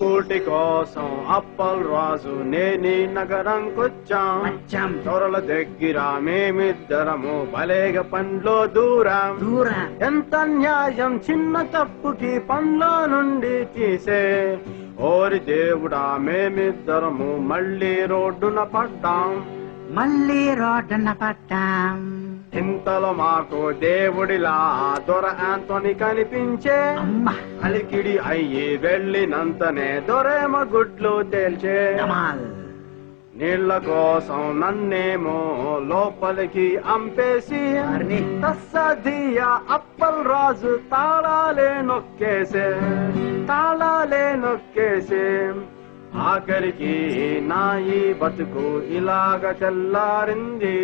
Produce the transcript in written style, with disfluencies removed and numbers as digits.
కూటి కోసం అప్పల్ రాజు నేని నగరంకొచ్చాం. దొరల దగ్గర మేమిద్దరము భలేగా పండ్లో దూరం. ఎంత న్యాయం చిన్న తప్పుకి పండ్లో నుండి తీసే. ఓరి దేవుడా మేమిద్దరము మళ్ళీ రోడ్డున పడ్డాం. ఇంతలో మాకు దేవుడిలా దొర ఆంటోని కనిపించే. అలికిడి అయ్యి వెళ్ళినంతనే దొరేమ గుడ్లు తేల్చే. నీళ్ల కోసం నన్నేమో లోపలికి అంపేసి తస్సదియా అప్పల్ రాజు తాళాలే నొక్కేసే. ఆఖరికి నా ఈ బతుకు ఇలాగ తెల్లారింది.